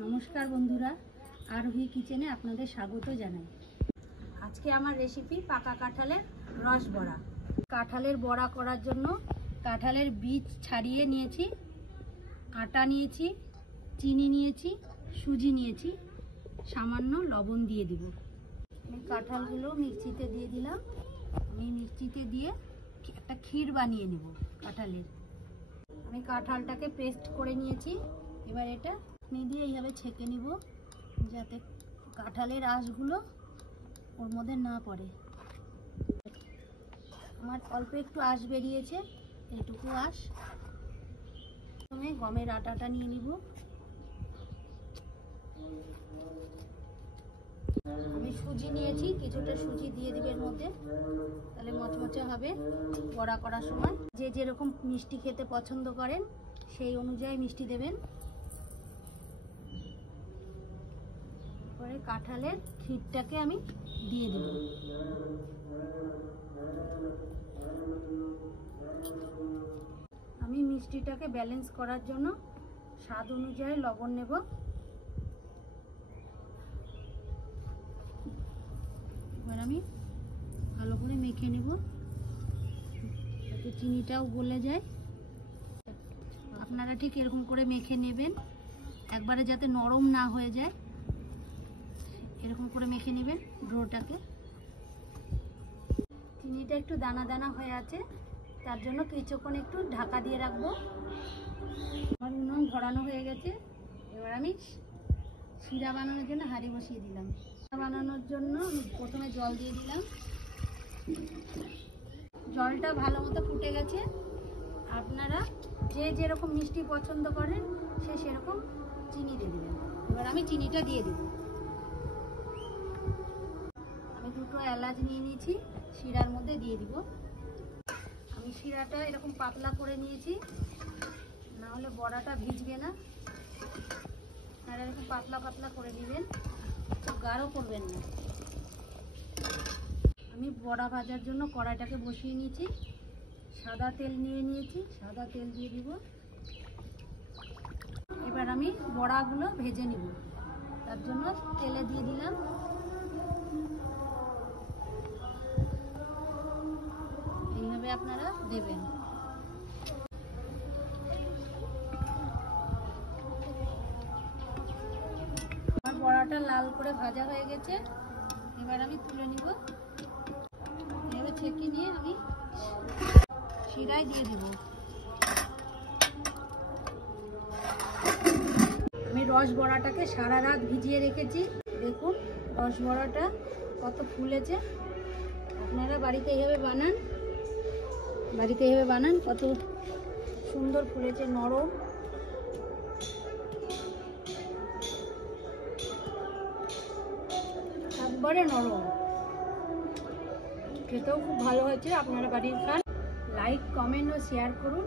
নমস্কার বন্ধুরা, আরোহী কিচেনে আপনাদের স্বাগত জানাই। আজকে আমার রেসিপি পাকা কাঁঠালের রস বড়া। কাঁঠালের বড়া করার জন্য কাঁঠালের বীজ ছাড়িয়ে নিয়েছি, আটা নিয়েছি, চিনি নিয়েছি, সুজি নিয়েছি, সামান্য লবণ দিয়ে দিব। আমি কাঁঠালগুলো মিক্সিতে দিয়ে দিলাম। আমি মিক্সিতে দিয়ে একটা ক্ষীর বানিয়ে নেব কাঁঠালের। আমি কাঁঠালটাকে পেস্ট করে নিয়েছি। এবার এটা দিয়ে এইভাবে ছেঁকে নিব যাতে কাঁঠালের আঁশগুলো ওর মধ্যে না পড়ে। আমার অল্প একটু আঁশ বেরিয়েছে, এইটুকু আঁশ। প্রথমে গমের আটাটা নিয়ে নিব। আমি সুজি নিয়েছি, কিছুটা সুজি দিয়ে দিবে এর মধ্যে, তাহলে মচমচে হবে বড়া করার সময়। যে যেরকম মিষ্টি খেতে পছন্দ করেন সেই অনুযায়ী মিষ্টি দেবেন। পরে কাঁঠালের ক্ষীরটাকে আমি দিয়ে দেব। আমি মিষ্টিটাকে ব্যালেন্স করার জন্য স্বাদ অনুযায়ী লবণ নেব। এবার আমি ভালো করে মেখে নেব যাতে চিনিটাও গলে যায়। আপনারা ঠিক এরকম করে মেখে নেবেন, একবারে যাতে নরম না হয়ে যায়, এরকম করে মেখে নেবেন ডোটাকে। চিনিটা একটু দানা দানা হয়ে আছে, তার জন্য কিছুক্ষণ একটু ঢাকা দিয়ে রাখবো। আমার উনুন ধরানো হয়ে গেছে। এবার আমি শিরা বানানোর জন্য হাঁড়ি বসিয়ে দিলাম। শিরা বানানোর জন্য প্রথমে জল দিয়ে দিলাম। জলটা ভালো মতো ফুটে গেছে। আপনারা যে যেরকম মিষ্টি পছন্দ করেন সে সেরকম চিনি দিয়ে দেবেন। এবার আমি চিনিটা দিয়ে দেব। আমি দুটো এলাচ নিয়ে নিয়েছি, শিরার মধ্যে দিয়ে দিব। আমি শিরাটা এরকম পাতলা করে নিয়েছি, না হলে বড়াটা ভিজবে না। আর এরকম পাতলা পাতলা করে দিবেন, খুব গাঢ় করবেন না। আমি বড়া ভাজার জন্য কড়াইটাকে বসিয়ে নিয়েছি। সাদা তেল নিয়ে নিয়েছি, সাদা তেল দিয়ে দিব। এবার আমি বড়াগুলো ভেজে নিব, তার জন্য তেলে দিয়ে দিলাম। এইভাবে আপনারা দেবেন। আমার বড়াটা লাল করে ভাজা হয়ে গেছে। এবার আমি তুলে নিব। এভাবে ছেঁকে নিয়ে আমি শিরায় দিয়ে দেব। আমি রস বড়াটাকে সারা রাত ভিজিয়ে রেখেছি। দেখুন রস বড়াটা কত ফুলেছে। আপনারা বাড়িতে এইভাবে বানান, কত সুন্দর ফুলেছে, নরম। একবারে নরম, খেতেও খুব ভালো হয়েছে। আপনারা বাড়ির খান। লাইক, কমেন্ট ও শেয়ার করুন।